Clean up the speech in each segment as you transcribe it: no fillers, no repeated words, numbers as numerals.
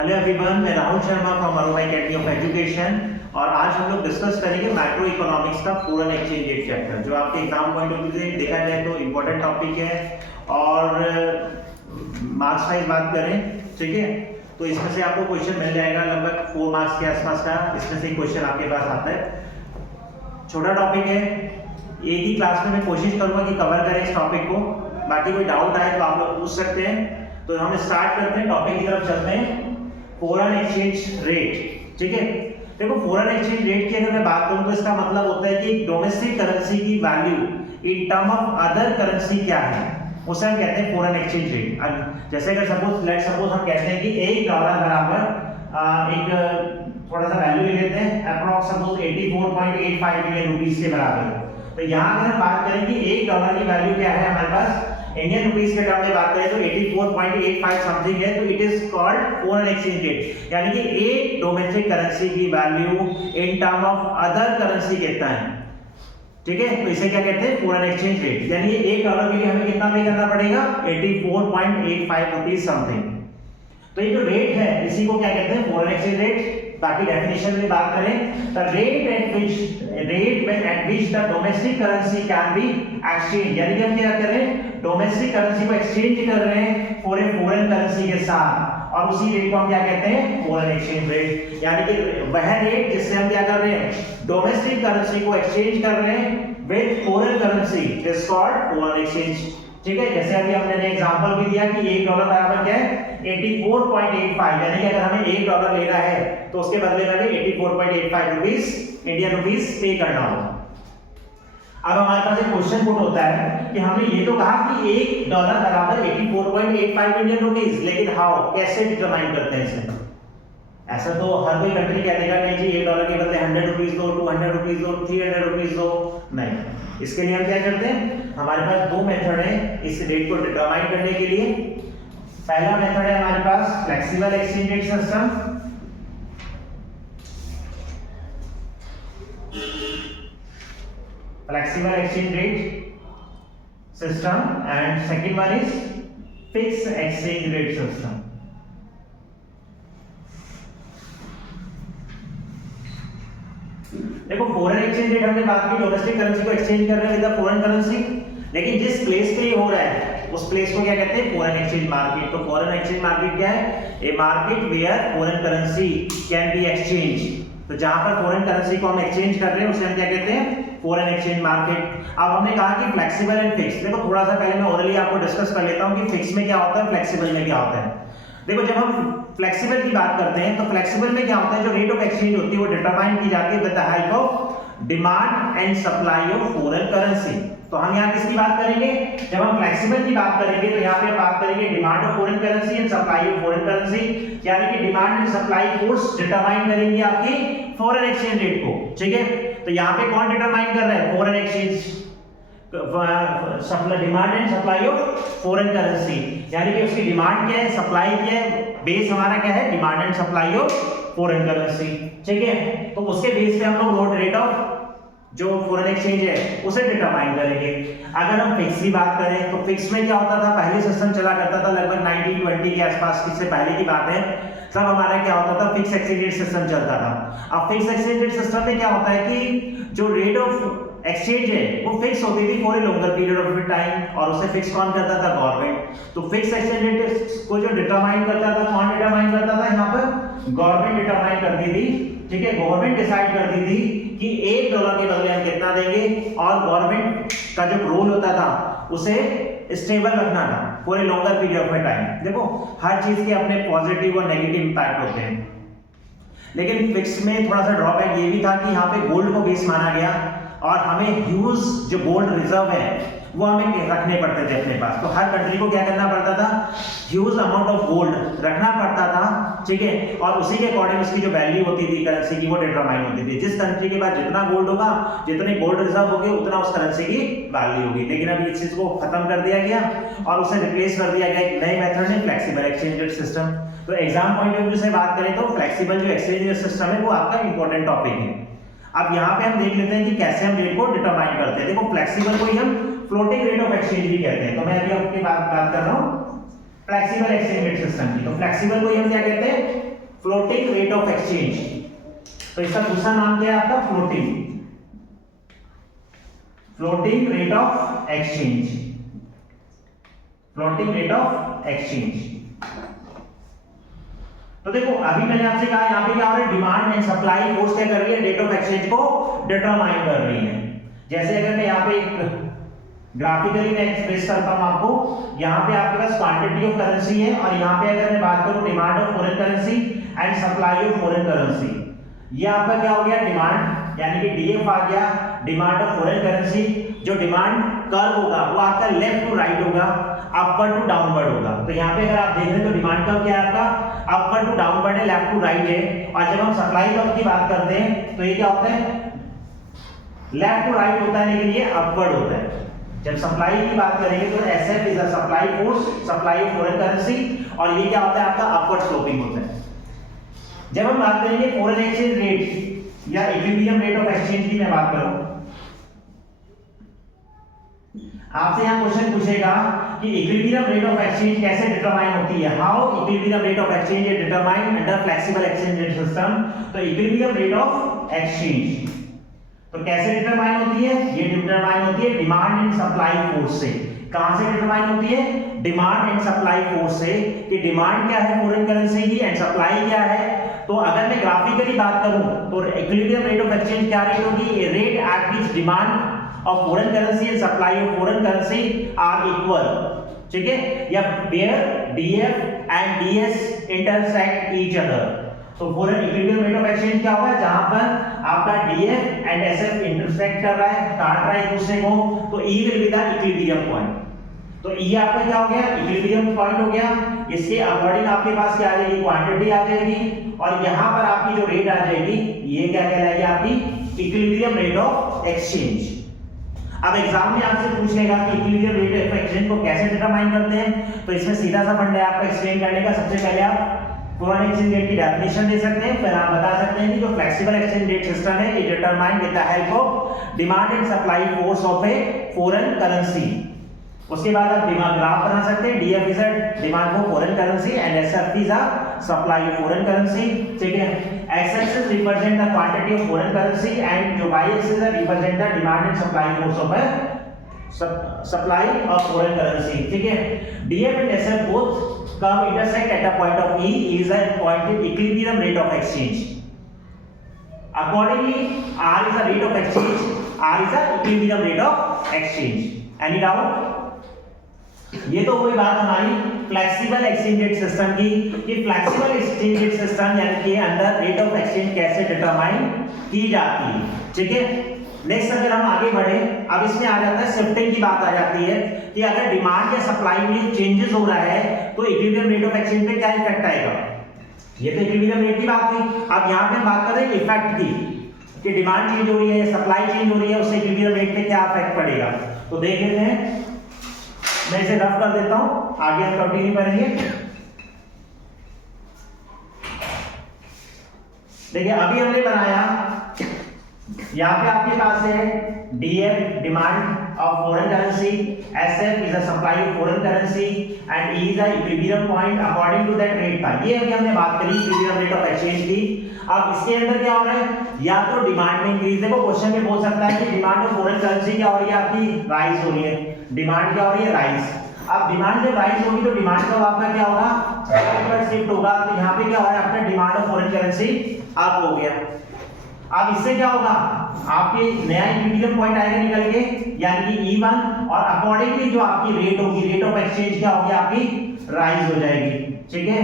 Hello everyone, मैं Rahul Sharma from aroma academy of education और आज हम लोग डिस्कस करेंगे मैक्रो इकोनॉमिक्स का फॉरेन एक्सचेंज रेट चैप्टर, जो आपके एग्जाम पॉइंट ऑफ व्यू से देखा जाए तो इम्पोर्टेंट टॉपिक है। और मार्क्स वाइज बात करें, ठीक है, तो इसमें से आपको क्वेश्चन मिल जाएगा लगभग 4 मार्क्स के आसपास का। इसमें से क्वेश्चन आपके पास आता है। छोटा टॉपिक है, एक ही क्लास में मैं कोशिश करूंगा कि कवर करें इस टॉपिक को। बाकी कोई डाउट आए तो आप लोग पूछ सकते हैं। तो हम स्टार्ट करते हैं, टॉपिक की तरफ चलते हैं। फॉरेन एक्सचेंज रेट, ठीक है। देखो, फॉरेन एक्सचेंज रेट की अगर मैं बात करूं तो इसका मतलब होता है कि डोमेस्टिक करेंसी की value in term of other currency क्या है, उसे हम कहते हैं फॉरेन एक्सचेंज रेट। जैसे अगर सपोज हम कहते हैं कि $1 बराबर एक थोड़ा सा वैल्यू ले लेते हैं, अप्रॉक्स सपोज 84.85 मिलियन रुपीस के बराबर। तो यहाँ अगर हम बात करें कि $1 की वैल्यू क्या है हमारे पास इंडियन रुपीस के टर्म में बात करें तो 84.85 समथिंग है, तो it is called foreign exchange rate. यानी कि एक डोमेस्टिक करेंसी की value in term of other currency कितना है, ठीक है। तो इसे क्या कहते हैं, फॉरेन एक्सचेंज रेट। यानी कि $1 के लिए हमें कितना पे करना पड़ेगा, 84.85 रुपीस समथिंग। तो ये जो रेट है इसी को क्या कहते हैं, फॉरेन एक्सचेंज रेट। बाकी डेफिनेशन में बात करें तो rate at which the domestic currency can be exchange, यानी कि हम क्या कर रहे हैं, डोमेस्टिक करेंसी को एक्सचेंज कर रहे हैं फॉर ए फॉरेन करेंसी के साथ, और उसी रेट को हम क्या कहते हैं, फॉरेन एक्सचेंज रेट। यानी कि वह रेट जिससे हम क्या कर रहे हैं, डोमेस्टिक करेंसी को एक्सचेंज कर रहे हैं with foreign currency, is called foreign exchange, ठीक है। जैसे अभी हमने एग्जांपल भी दिया कि $1 बराबर क्या है, 84.85, यानी कि अगर हमें $1 लेना है तो उसके बदले में हमें 84.85 रुपीस इंडियन रुपीस पे करना होगा। अब हमारे पास एक क्वेश्चन पुट होता है कि हमने ये तो कहा कि $1 बराबर 84.85 इंडियन रुपीस, लेकिन हाउ, कैसे डिटरमाइन करते हैं इसे। ऐसा तो हर कोई कंट्री कह देगा नहीं जी $1 के बदले 100 रुपीस दो, 200 रुपीस दो, 300 रुपीस दो, नहीं। इसके लिए हम क्या करते हैं, हमारे पास दो मेथड है इस रेट को डिटरमाइन करने के लिए। पहला मेथड है हमारे पास flexible exchange rate system, flexible exchange rate system, and second one is fix exchange rate system. देखो, फॉरेन एक्सचेंज रेट हमने बात की, डोमेस्टिक करेंसी को एक्सचेंज कर रहे हैं विद फॉरेन करेंसी, लेकिन जिस प्लेस पे ये हो रहा है उस प्लेस को क्या कहते हैं, फॉरेन एक्सचेंज मार्केट। तो फॉरेन एक्सचेंज मार्केट क्या है, a market where foreign currency can be exchange. तो जहां पर फॉरेन करेंसी को हम एक्सचेंज कर रहे हैं उसे हम क्या कहते हैं, फॉरेन एक्सचेंज मार्केट। अब हमने कहा कि फ्लेक्सिबल एंड फिक्स। देखो, थोड़ा सा पहले मैं ओरली आपको डिस्कस कर लेता हूं कि फिक्स में क्या होता है, फ्लेक्सिबल में क्या होता है। देखो, जब हम फ्लेक्सिबल की बात करते हैं तो फ्लेक्सिबल में क्या होता है, जो रेट ऑफ एक्सचेंज होती है वो डिटरमाइन की जाती है with the help of demand and supply of foreign currency. तो हम यहाँ किसकी बात करेंगे, जब हम फ्लेक्सिबल की बात करेंगे तो यहाँ पे हम बात करेंगे demand of foreign currency and supply of foreign currency. यानी कि demand and supply force determine करेंगी आपकी फॉरेन एक्सचेंज रेट को, ठीक है। तो यहाँ पे कौन डिटरमाइन कर रहा है, foreign exchange, demand and supply of foreign currency. यानी कि उसकी डिमांड क्या है, सप्लाई क्या है, बेस हमारा क्या है, demand and supply of foreign currency, ठीक है। तो उसके बेस पे हम लोग रेट ऑफ जो फॉरेन एक्सचेंज है उसे डिटरमाइन करेंगे। अगर हम फिक्स की बात करें तो फिक्स में क्या होता था, पहले सिस्टम चला करता था लगभग 1920 के आसपास, इससे पहले की बात है, सब हमारा क्या होता था, फिक्स एक्सचेंज रेट सिस्टम चलता था। अब फिक्स एक्सचेंज रेट सिस्टम में क्या होता है कि जो रेट ऑफ एक्सचेंज है वो फिक्स होती थी for a longer period of time, और उसे फिक्स कौन करता था, गवर्नमेंट। तो फिक्स एक्सचेंज रेट को जो डिटरमाइन करता था, कौन डिटरमाइन करता था, यहाँ पर गवर्नमेंट डिटरमाइन करती थी, ठीक है। गवर्नमेंट डिसाइड करती थी कि $1 के बदले हम कितना देंगे, और गवर्नमेंट का जो रोल होता था उसे स्टेबल रखना था for a longer period of time. देखो, हर चीज के अपने पॉजिटिव और नेगेटिव इंपैक्ट होते हैं, लेकिन फिक्स में थोड़ा सा ड्रॉबैक ये भी था कि यहाँ पे गोल्ड को बेस माना गया और हमें ह्यूज जो गोल्ड रिजर्व है वो हमें रखने पड़ते थे अपने पास। तो हर कंट्री को क्या करना पड़ता था, ह्यूज अमाउंट ऑफ गोल्ड रखना पड़ता था, ठीक है। और उसी के अकॉर्डिंग उसकी जो वैल्यू होती थी करेंसी की वो डिटरमाइन होती थी। जिस कंट्री के पास जितना गोल्ड होगा, जितने गोल्ड रिजर्व होंगे, उतना उस करेंसी की वैल्यू होगी। लेकिन अभी इस चीज को खत्म कर दिया गया और उसे रिप्लेस कर दिया गया एक नए मेथड में, फ्लेक्सिबल एक्सचेंज रेट सिस्टम। तो एग्जाम पॉइंट ऑफ व्यू से बात करें तो फ्लेक्सिबल जो एक्सचेंज रेट सिस्टम है वो आपका इंपॉर्टेंट टॉपिक है। अब यहाँ पे हम देख लेते हैं कि कैसे हम रेट को डिटरमाइन करते हैं। देखो, फ्लेक्सिबल को ही हम फ्लोटिंग रेट ऑफ एक्सचेंज भी कहते हैं। तो मैं अभी आपकी बात कर रहा हूँ फ्लेक्सिबल एक्सचेंज रेट सिस्टम की। तो फ्लेक्सिबल को हम क्या कहते हैं, फ्लोटिंग रेट ऑफ एक्सचेंज। तो इसका दूसरा नाम क्या है आपका, floating rate of exchange, floating rate of exchange. तो देखो अभी मैंने आपसे कहा यहाँ पे क्या हो रहा है, डिमांड एंड सप्लाई फोर्स क्या कर रही है, रेट ऑफ एक्सचेंज को डिटरमाइन कर रही है। जैसे अगर मैं यहाँ पे एक ग्राफिकली मैं एक्सप्रेस करता हूं आपको, यहाँ पे आपके पास क्वांटिटी ऑफ करेंसी है और यहाँ पे अगर मैं बात करूं demand of foreign currency and supply of foreign currency, ये आपका क्या हो गया, डिमांड यानी कि डीएफ आ गया, डिमांड ऑफ फॉरेन करेंसी। जो डिमांड कर्व होगा वो आपका लेफ्ट टू राइट होगा, अपवर्ड टू डाउनवर्ड होगा। तो यहाँ पे अगर आप देख रहे हैं तो डिमांड कर्व क्या है आपका, अपवर्ड टू डाउनवर्ड है, लेफ्ट टू राइट है। और जब हम सप्लाई कर्व की बात करते हैं तो ये क्या होता है, लेफ्ट टू राइट होता है, लेकिन ये अपवर्ड होता है। जब सप्लाई की बात करेंगे तो SF is a supply force, supply of foreign currency, और ये क्या होता है आपका अपवर्ड स्लोपिंग होता है। जब हम बात करेंगे फॉरेन एक्सचेंज रेट या इक्विलिब्रियम रेट ऑफ एक्सचेंज की मैं बात करूं, आपसे यहां क्वेश्चन पूछेगा कि इक्विलिब्रियम रेट ऑफ एक्सचेंज कैसे डिटरमाइन होती है, how equilibrium rate of exchange is determined under flexible exchange rate system. तो इक्विलिब्रियम रेट ऑफ एक्सचेंज तो कैसे डिटरमाइन होती है, ये डिटरमाइन होती है डिमांड एंड सप्लाई फोर्स से। कहां से डिटरमाइन होती है, डिमांड एंड सप्लाई फोर्स से, कि डिमांड क्या है फॉरेन करेंसी की एंड सप्लाई क्या है। तो अगर मैं ग्राफिकली बात करूं तो इक्विलिब्रियम रेट ऑफ एक्सचेंज क्या रेट होगी, a rate at which demand of foreign currency and supply of foreign currency are equal, ठीक है, या where DF and DS intersect each other. तो foreign equilibrium rate of exchange क्या होगा, जहां पर आपका डीएफ एंड एसएफ इंटरसेक्ट कर रहा है, काट रहा है एक दूसरे को, तो E will be the equilibrium point. तो ई आपका क्या हो गया, इक्विलिब्रियम पॉइंट हो गया। इसके अकॉर्डिंग आपके पास क्या आ जाएगी, क्वांटिटी आ जाएगी, और यहां पर आपकी जो रेट आ जाएगी ये क्या कहलाएगी, आपकी इक्विलिब्रियम रेट ऑफ एक्सचेंज। अब एग्जाम में आपसे पूछ लेगा कि इक्विलिब्रियम रेट ऑफ एक्सचेंज को कैसे डिटरमाइन करते हैं, तो इसमें सीधा सा फंडा है आपका एक्सप्लेन करने का। सबसे पहले आप फॉरेन एक्सचेंज रेट की डेफिनेशन दे सकते हैं, फिर आप बता सकते हैं कि जो फ्लेक्सिबल एक्सचेंज रेट सिस्टम है it determined with the help of demand and supply force of a foreign currency. उसके बाद आप डिमांड ग्राफ बना सकते हैं, DF is a demand for foreign currency and SF is a supply of foreign currency, ठीक है। X axis represent the quantity of foreign currency and जो Y axis represent the demand and supply force of a supply of foreign currency, ठीक है। DF and SF both come intersect at a point of E is a point in equilibrium rate of exchange. Accordingly, R is the rate of exchange, R is the equilibrium rate of exchange. Any doubt? ये तो वही बात हमारी flexible exchange rate system की, कि flexible exchange rate system यानी कि अंदर रेट ऑफ एक्सचेंज कैसे डिटरमाइन की जाती है, ठीक है। नेक्स्ट अगर हम आगे बढ़े, अब इसमें आ जाता है शिफ्टिंग की बात आ जाती है, कि अगर डिमांड या सप्लाई में चेंजेस हो रहा है तो इक्विलिब्रियम रेट ऑफ एक्सचेंज पे क्या इफेक्ट आएगा। ये तो इक्विलिब्रियम रेट की बात थी, अब यहाँ पे हम बात कर रहे हैं इफेक्ट की, कि डिमांड चेंज हो रही है, सप्लाई चेंज हो रही है, उससे इक्विलिब्रियम रेट पे क्या इफेक्ट पड़ेगा। तो देख लेते हैं, मैं इसे रफ कर देता हूं, आगे हम कंटिन्यू करेंगे। देखिए अभी हमने बनाया, यहाँ पे आपके पास है DF demand of foreign currency, SF is a supply of foreign currency and E is a equilibrium point according to that rate था। ये अभी हमने बात करी इक्विलिब्रियम रेट ऑफ एक्सचेंज की। अब इसके अंदर क्या हो रहा है, या तो डिमांड में इंक्रीज, देखो क्वेश्चन में बोल सकता है कि डिमांड ऑफ फॉरेन करेंसी क्या हो रही है, आपकी राइज हो रही है, डिमांड क्या हो रही है, राइज। अब डिमांड जब राइज होगी तो डिमांड का आपका क्या होगा, अपवर्ड शिफ्ट होगा। तो यहाँ पे क्या हो रहा है, आपका demand of foreign currency up हो गया। अब इससे क्या होगा, आपके नया इक्विलिब्रियम पॉइंट आएगा निकल के, यानी कि E1, और अकॉर्डिंगली जो आपकी रेट होगी, रेट ऑफ एक्सचेंज क्या होगी, आपकी राइज हो जाएगी, ठीक है।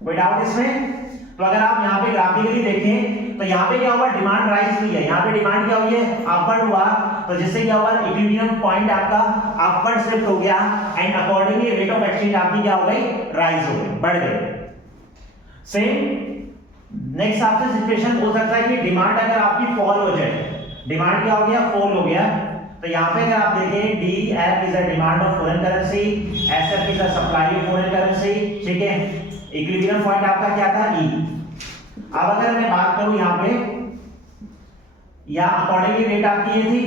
कोई डाउट इसमें? तो अगर आप यहाँ पे ग्राफिकली देखें तो यहाँ पे क्या हुआ, डिमांड राइज हुई है, यहाँ पे डिमांड क्या हुई है, अपवर्ड हुआ, तो जिससे क्या हुआ, इक्विलिब्रियम पॉइंट आपका अपवर्ड शिफ्ट हो गया and accordingly rate of exchange आपकी क्या हो गई, राइज हो गई, बढ़ गई। सेम नेक्स्ट आपसे सिचुएशन हो सकता है कि डिमांड अगर आपकी फॉल हो जाए, डिमांड क्या हो गया, फॉल हो गया। तो यहाँ पे अगर आप देखें, D F is a demand of foreign currency, S F is a supply of foreign currency, ठीक है। इक्विलिब्रियम पॉइंट आपका क्या था, ई। अब अगर मैं बात करूं यहाँ पे, या अकॉर्डिंगली रेट आपकी ये थी,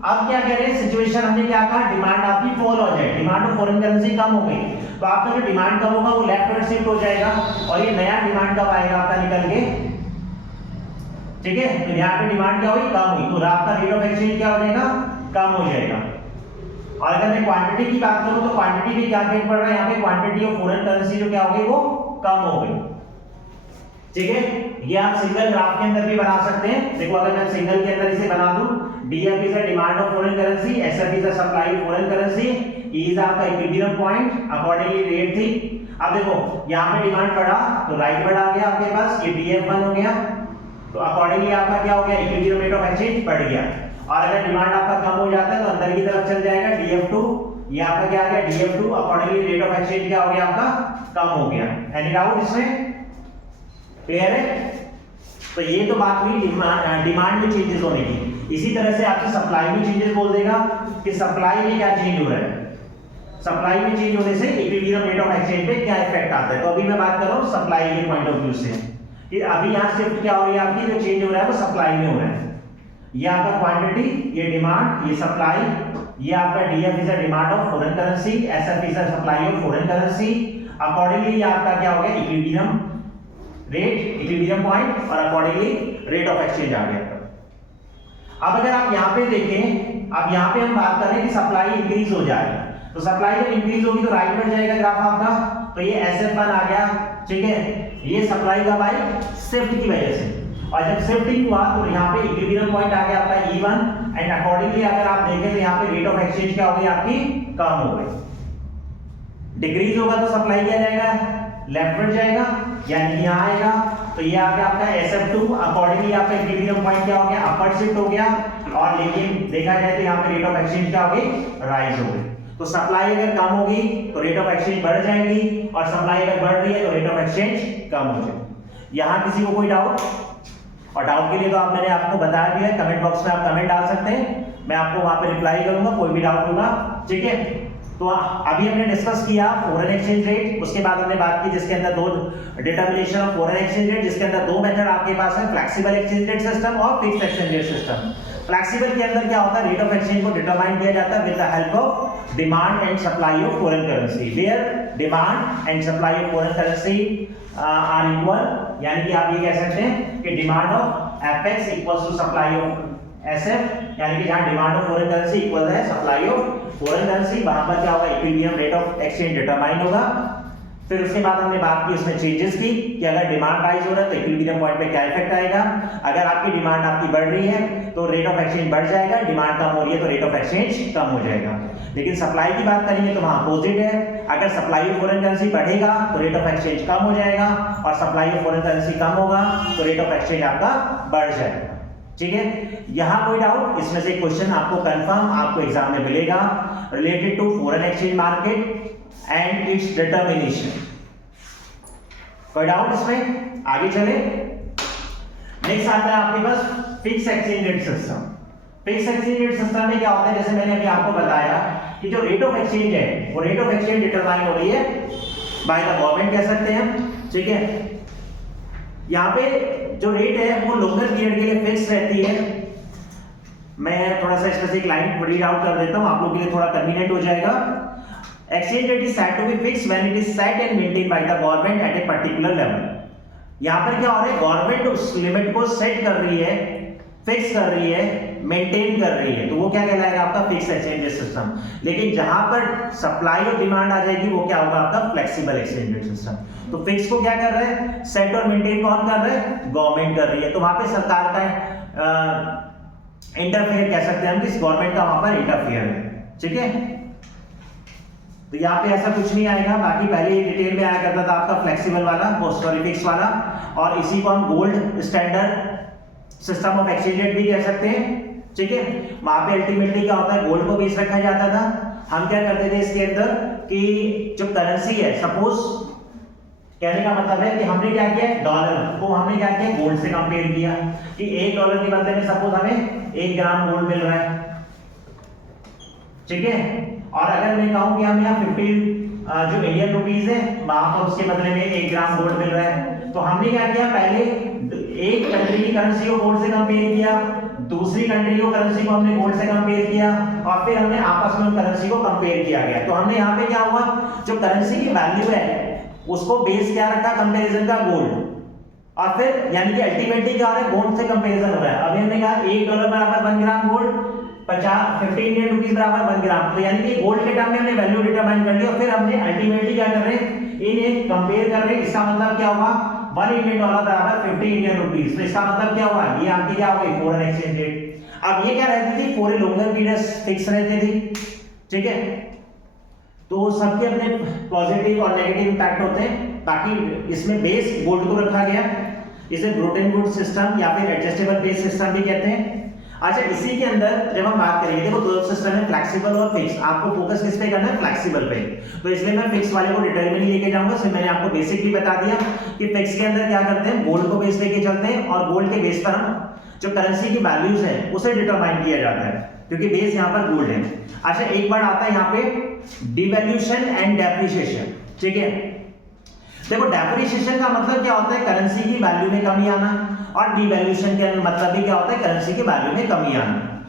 अब क्या कह रहे हैं, सिचुएशन हमने क्या कहा, डिमांड आपकी फॉल हो जाए, डिमांड ऑफ फॉरेन करेंसी कम हो गई, तो आपका जो डिमांड कम होगा वो लेफ्ट में शिफ्ट हो जाएगा और ये नया डिमांड कब आएगा आपका निकल के, ठीक है। तो यहाँ पे डिमांड क्या हुई, कम हुई, तो आपका रेट ऑफ एक्सचेंज क्या हो जाएगा, कम हो जाएगा। और अगर मैं क्वांटिटी की बात करूं तो क्वांटिटी पे क्या इफेक्ट पड़ रहा है, यहाँ पे क्वांटिटी ऑफ फॉरेन करेंसी जो क्या हो गई, वो कम हो गई, ठीक है। ये आप सिंगल ग्राफ के अंदर भी बना सकते हैं। देखो अगर मैं सिंगल के अंदर इसे बना दूं, DF is a demand of foreign currency, SF is a supply of foreign currency, E is आपका इक्विलिब्रियम पॉइंट, अकॉर्डिंगली रेट थी। अब देखो यहाँ पे डिमांड बढ़ा तो राइट बढ़ आ गया आपके पास, ये DF1 हो गया, तो अकॉर्डिंगली आपका क्या हो गया, इक्विलिब्रियम रेट ऑफ एक्सचेंज बढ़ गया। और अगर डिमांड आपका कम हो जाता है तो अंदर की तरफ चल जाएगा DF2, ये आपका क्या आ गया DF2, accordingly rate of exchange क्या हो गया आपका, कम हो गया। एनी डाउट इसमें, क्लियर है। तो ये तो बात हुई डिमांड में चेंजेस होने की। इसी तरह से आपकी सप्लाई में चेंजेस बोल देगा कि सप्लाई में क्या चेंज हो रहा है, सप्लाई में चेंज होने से इक्विलिब्रियम रेट ऑफ एक्सचेंज पे क्या इफेक्ट आता है। तो अभी मैं बात कर रहा हूं सप्लाई के पॉइंट ऑफ व्यू से कि अभी यहां शिफ्ट क्या हो रही है आपकी, जो चेंज हो रहा है वो सप्लाई में हो रहा है। ये आपका क्वांटिटी, ये डिमांड, ये सप्लाई, ये आपका DF is a demand of foreign currency, SF is a supply of foreign currency, accordingly ये आपका क्या हो गया, इक्विलिब्रियम रेट, इक्विलिब्रियम पॉइंट, और अकॉर्डिंगली रेट ऑफ एक्सचेंज आ गया। अब अगर आप यहाँ पे देखें, अब यहाँ पे हम बात कर रहे हैं कि सप्लाई इंक्रीज हो जाए, तो सप्लाई जब इंक्रीज होगी तो राइट बढ़ जाएगा ग्राफ आपका, तो ये SF1 आ गया, ठीक है। ये सप्लाई का भाई शिफ्ट की वजह से, और जब शिफ्टिंग हुआ तो यहाँ पे इक्विलिब्रियम पॉइंट आ गया आपका E1, एंड अकॉर्डिंगली अगर आप देखें तो यहाँ पे रेट ऑफ एक्सचेंज क्या हो गई आपकी, कम हो गई। डिक्रीज होगा तो सप्लाई क्या जाएगा, लेफ्ट बढ़ जाएगा, यानी कि यहाँ आएगा, तो ये आ गया आपका SF2, अकॉर्डिंगली आपका इक्विलिब्रियम पॉइंट क्या हो गया, अपवर्ड शिफ्ट हो गया, और लेकिन देखा जाए तो यहाँ पे रेट ऑफ एक्सचेंज क्या हो गई, राइज हो गई। तो सप्लाई अगर कम होगी तो रेट ऑफ एक्सचेंज बढ़ जाएगी, और सप्लाई अगर बढ़ रही है तो रेट ऑफ एक्सचेंज कम हो जाएगी। यहाँ किसी को कोई डाउट, और डाउट के लिए तो आप मैंने आपको बताया भी है, कमेंट बॉक्स में आप कमेंट डाल सकते हैं, मैं आपको वहां पे रिप्लाई करूंगा कोई भी डाउट होगा, ठीक है। तो अभी हमने डिस्कस किया फॉरेन एक्सचेंज रेट, उसके बाद हमने बात की जिसके अंदर दो determination of foreign exchange rate, जिसके अंदर दो मेथड आपके पास है, फ्लेक्सिबल एक्सचेंज रेट सिस्टम और fixed exchange rate system. Flexible के अंदर क्या होता है, रेट ऑफ एक्सचेंज को डिटरमाइन किया जाता है with the help of demand and supply of foreign currency, where demand and supply of foreign currency are equal, यानी कि आप ये कह सकते हैं कि demand of FX equals to supply of SF, यानी कि जहां demand of foreign currency equal है सप्लाई ऑफ फॉरेन करेंसी, वहां पर क्या होगा, equilibrium rate of exchange determine होगा। फिर उसके बाद हमने बात की उसमें चेंजेस की कि अगर डिमांड राइज हो रहा है तो इक्विलिब्रियम पॉइंट पे क्या इफेक्ट आएगा, अगर आपकी डिमांड आपकी बढ़ रही है तो रेट ऑफ एक्सचेंज बढ़ जाएगा, डिमांड कम हो रही है तो रेट ऑफ एक्सचेंज कम हो जाएगा। लेकिन सप्लाई की बात करेंगे तो वहां अपोजिट है, अगर सप्लाई ऑफ फॉरेन करेंसी बढ़ेगा तो रेट ऑफ एक्सचेंज कम हो जाएगा, और सप्लाई ऑफ फॉरेन करेंसी कम होगा तो रेट ऑफ एक्सचेंज आपका बढ़ जाएगा, ठीक है। यहां कोई डाउट, इसमें से क्वेश्चन आपको कंफर्म आपको एग्जाम में मिलेगा related to foreign exchange market and its determination. कोई डाउट इसमें, आगे चले। नेक्स्ट आता है आपके पास fix exchange rate system. Fix exchange rate system में क्या होता है, जैसे मैंने अभी आपको बताया कि जो रेट ऑफ एक्सचेंज है वो रेट ऑफ एक्सचेंज डिटरमाइन हो रही है बाय द गवर्नमेंट, कह सकते हैं, ठीक है। यहाँ पे जो रेट है वो लॉन्गर पीरियड के लिए फिक्स रहती है। मैं थोड़ा सा इसमें से एक लाइन रीड आउट कर देता हूँ, आप लोगों के लिए थोड़ा कन्वीनियंट हो जाएगा। Exchange rate is said to be fixed when it is set and maintained by the government at a particular level. यहाँ पर क्या हो रहा है, गवर्नमेंट उस लिमिट को सेट कर रही है, फिक्स कर रही है, मेंटेन कर रही है, तो वो क्या कहलाएगा आपका फिक्स एक्सचेंज रेट सिस्टम। लेकिन जहां पर सप्लाई और डिमांड आ जाएगी वो क्या होगा आपका फ्लेक्सिबल एक्सचेंज रेट सिस्टम। तो फिक्स को क्या कर रहे हैं, सेट और मेंटेन कौन कर रहे हैं, गवर्नमेंट कर रही है। तो वहां पे सरकार का इंटरफेयर कह सकते हैं हम, किस गवर्नमेंट का वहां पर इंटरफेयर है, ठीक है। तो यहाँ पे ऐसा कुछ नहीं आएगा, बाकी पहले डिटेल में आया करता था आपका फ्लेक्सिबल वाला, सॉरी फिक्स वाला, और इसी को हम gold standard system of exchange rate भी कह सकते हैं, ठीक है। वहां पे अल्टीमेटली क्या होता है, गोल्ड को बेस रखा जाता था। हम क्या करते थे इसके अंदर कि जो करेंसी है, सपोज कहने का मतलब है कि हमने क्या किया, डॉलर को हमने क्या किया, गोल्ड से कंपेयर किया कि $1 के बदले में सपोज हमें 1 ग्राम गोल्ड मिल रहा है, ठीक है। और अगर मैं कहूं कि हम यहाँ 50 जो इंडियन रुपीज है वहां पर उसके बदले में 1 ग्राम गोल्ड मिल रहा है, तो हमने क्या किया, पहले एक कंट्री की करेंसी को गोल्ड से कंपेयर किया, दूसरी कंट्री को करेंसी को हमने गोल्ड से कंपेयर किया और फिर हमने आपस में करेंसी को कंपेयर किया गया। तो हमने यहाँ पे क्या हुआ, जो करेंसी की वैल्यू है उसको बेस क्या रखा कंपैरिजन का गोल्ड, और फिर यानी कि अल्टीमेटली क्या हो रहा है, गोल्ड से कंपैरिजन हो रहा है। अभी हमने कहा $1 बराबर 1 ग्राम गोल्ड, 50 इंडियन रुपीस बराबर 1 ग्राम। तो यानी कि गोल्ड के टर्म में हमने वैल्यू डिटरमाइन कर ली और फिर हमने अल्टीमेटली क्या कर रहे हैं, इन्हें कंपेयर कर रहे हैं। इसका मतलब क्या होगा, $1 बराबर 50 इंडियन रुपीस। तो इसका मतलब क्या हुआ, ये आपकी क्या हो गई फॉरेन एक्सचेंज रेट। अब ये क्या रहती थी, for a longer period fix रहती थी, ठीक है। तो सबके अपने पॉजिटिव और नेगेटिव इंपैक्ट होते हैं। बाकी इसमें बेस गोल्ड को रखा गया, इसे ब्रूटन वुड सिस्टम या फिर एडजस्टेबल बेस सिस्टम भी कहते हैं। अच्छा, इसी के अंदर जब हम बात करेंगे, देखो दो सिस्टम है, फ्लेक्सिबल और फिक्स। आपको फोकस किस पे करना है, फ्लेक्सिबल पे। तो इसलिए मैं फिक्स वाले को डिटेल में नहीं लेके जाऊंगा, सिर्फ मैंने आपको बेसिक भी बता दिया कि फिक्स के अंदर क्या करते हैं, गोल्ड को बेस लेके चलते हैं और गोल्ड के बेस पर हम जो करेंसी की वैल्यूज है उसे डिटरमाइन किया जाता है, क्योंकि बेस यहाँ पर गोल्ड है। अच्छा, एक बार आता है यहाँ पे डिवैल्यूएशन एंड डेप्रिसिएशन, ठीक है। देखो डेप्रिसिएशन का मतलब क्या होता है, करेंसी की वैल्यू में कमी आना, और डिवैल्यूएशन का मतलब भी क्या होता है, करेंसी की वैल्यू में कमी आना।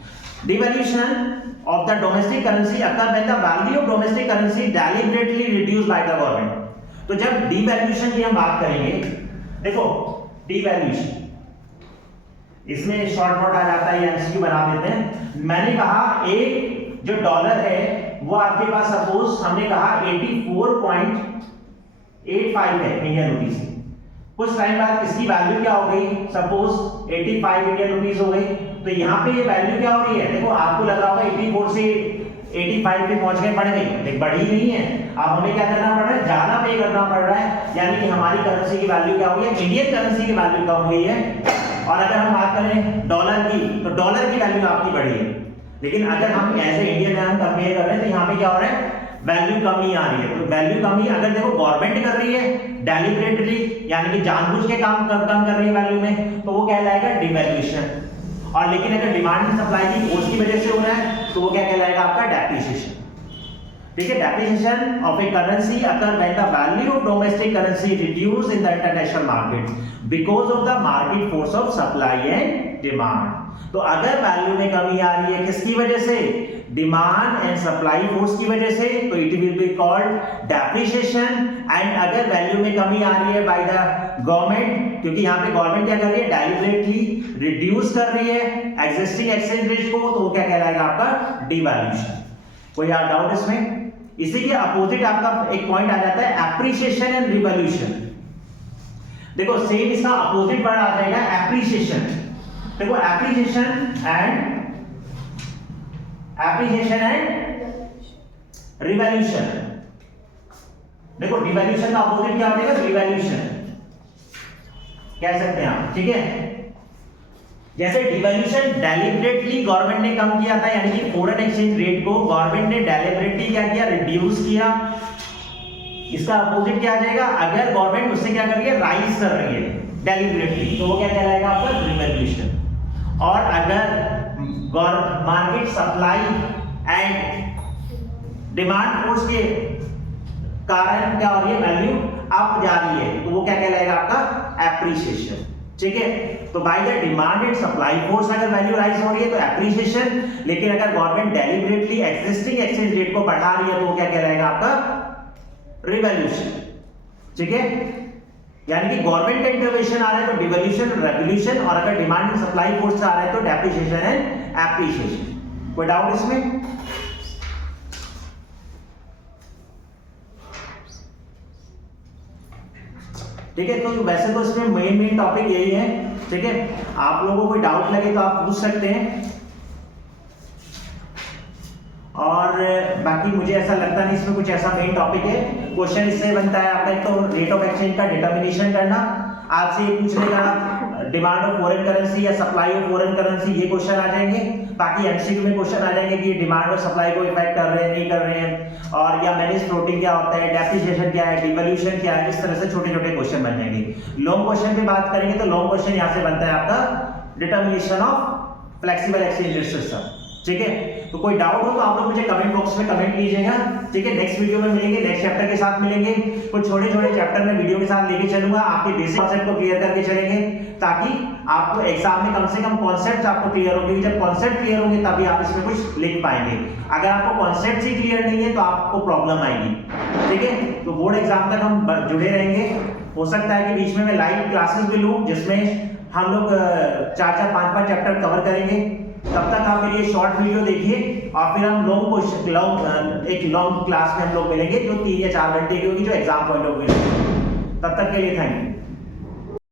Devaluation of the domestic currency occur when the value of domestic currency deliberately reduced by the government. तो जब डिवैल्यूएशन की हम बात करेंगे, देखो डिवैल्यूएशन इसमें शॉर्ट नोट आ जाता है या एमसीक्यू बना देते हैं। मैंने कहा एक जो डॉलर है वो आपके पास सपोज हमने कहा 84.85 है इंडियन रुपीस। कुछ टाइम बाद इसकी वैल्यू क्या हो गई, सपोज 85 इंडियन रुपीस हो गई। तो यहाँ पे ये वैल्यू क्या हो रही है, देखो आपको लग रहा होगा 84 से 85 पे पहुंच गए, बढ़ गई, लेकिन बढ़ी नहीं है। अब हमें क्या करना पड़ रहा है, ज्यादा पे करना पड़ रहा है, यानी कि हमारी करेंसी की वैल्यू क्या हुई है, इंडियन करेंसी की वैल्यू कम हुई है। और अगर हम बात करें डॉलर की, तो डॉलर की वैल्यू आपकी बढ़ी है। लेकिन अगर हम ऐसे इंडियन में कंपेयर कर रहे हैं तो यहाँ पे क्या हो रहा है, वैल्यू कमी आ रही है। तो वैल्यू कमी अगर देखो गवर्नमेंट कर रही है डेलिबरेटली, यानी कि जानबूझ के काम कम कर रही है वैल्यू में, तो वो कहलाएगा डिवैल्यूएशन। और लेकिन अगर डिमांड एंड सप्लाई की फोर्स की वजह से हो रहा है तो वो क्या कहलाएगा, आपका डेप्रिसिएशन, ठीक है। Depreciation of A currency occur when the value of domestic currency reduce in the international market because of the market force of supply and demand. तो अगर वैल्यू में कमी आ रही है किसकी वजह से, डिमांड एंड सप्लाई फोर्स की वजह से, तो it will be called depreciation. And अगर वैल्यू में कमी आ रही है बाय द गवर्नमेंट, क्योंकि यहाँ पे गवर्नमेंट क्या कर रही है, डेलिबरेटली रिड्यूस कर रही है एग्जिस्टिंग एक्सचेंज रेट को, तो वो क्या कहलाएगा, आपका डिवैल्यूएशन। कोई डाउट इसमें? इसी के अपोजिट आपका एक पॉइंट आ जाता है एप्रिसिएशन एंड रिवॉल्यूशन। देखो सेम इसका अपोजिट वर्ड आ जाएगा एप्रिसिएशन। देखो एप्रिसिएशन एंड रिवॉल्यूशन। देखो डिवैल्यूएशन का अपोजिट क्या हो जाएगा, रिवॉल्यूशन कह सकते हैं आप, ठीक है। जैसे डिवैल्यूएशन डेलिबरेटली गवर्नमेंट ने कम किया था, यानी कि फॉरेन एक्सचेंज रेट को गवर्नमेंट ने डेलिबरेटली क्या किया, रिड्यूस किया। इसका अपोजिट क्या आ जाएगा, अगर गवर्नमेंट उससे क्या कर रही है, राइज कर रही है डेलिबरेटली, तो वो क्या कहलाएगा, आपका रिवॉल्यूशन। और अगर market supply and demand force के कारण क्या हो रही है, वैल्यू अप जा रही है, तो वो क्या कहलाएगा, आपका एप्रिसिएशन, ठीक है। तो by the demand and supply force अगर वैल्यू राइज हो रही है तो एप्रिसिएशन, लेकिन अगर government deliberately existing exchange rate को बढ़ा रही है तो वो क्या कहलाएगा, आपका रिवॉल्यूशन, ठीक है। यानी कि गवर्नमेंट का इंटरवेंशन आ रहा है तो डिवैल्यूएशन रेवोल्यूशन, और अगर डिमांड एंड सप्लाई फोर्स आ रहा है तो डेप्रिसिएशन एंड एप्रिसिएशन। कोई डाउट इसमें? ठीक है। तो वैसे तो इसमें मेन टॉपिक यही है, ठीक है। आप लोगों को कोई डाउट लगे तो आप पूछ सकते हैं, और बाकी मुझे ऐसा लगता नहीं इसमें कुछ ऐसा मेन टॉपिक है। क्वेश्चन इससे बनता है आपका, एक तो रेट ऑफ एक्सचेंज का डिटर्मिनेशन करना, आपसे ये पूछ लेगा डिमांड ऑफ फॉरेन करेंसी या सप्लाई ऑफ फॉरेन करेंसी, ये क्वेश्चन आ जाएंगे। बाकी एमसीक्यू में क्वेश्चन आ जाएंगे कि डिमांड और सप्लाई को इफेक्ट कर रहे हैं नहीं कर रहे हैं, और या मैनेज फ्लोटिंग क्या होता है, डेप्रिसिएशन क्या है, डिवैल्यूएशन क्या है, इस तरह से छोटे छोटे क्वेश्चन बन जाएंगे। लॉन्ग क्वेश्चन की बात करेंगे तो लॉन्ग क्वेश्चन यहाँ से बनता है आपका determination of flexible exchange rate system. ठीक है, तो कोई डाउट हो तो आप लोग मुझे कमेंट बॉक्स में कमेंट कीजिएगा। ठीक है, नेक्स्ट वीडियो में मिलेंगे, नेक्स्ट चैप्टर के साथ मिलेंगे। कुछ छोटे छोटे चैप्टर में वीडियो के साथ लेके चलूंगा, आपके बेसिक कॉन्सेप्ट को क्लियर करके चलेंगे, ताकि आपको एग्जाम में कम से कम कॉन्सेप्ट आपको क्लियर हो, क्योंकि जब कॉन्सेप्ट क्लियर होंगे तभी आप इसमें कुछ लिख पाएंगे। अगर आपको कॉन्सेप्ट ही क्लियर नहीं है तो आपको प्रॉब्लम आएगी। ठीक है, तो बोर्ड एग्जाम तक हम जुड़े रहेंगे। हो सकता है कि बीच में मैं लाइव क्लासेस भी लूं, जिसमें हम लोग 4-4, 5-5 चैप्टर कवर करेंगे। तब तक आप मेरी ये शॉर्ट वीडियो देखिए, और फिर हम एक लॉन्ग क्लास में हम लोग मिलेंगे, जो 3 या 4 घंटे की होगी, जो एग्जाम पॉइंट ऑफ व्यू। तब तक के लिए थैंक यू।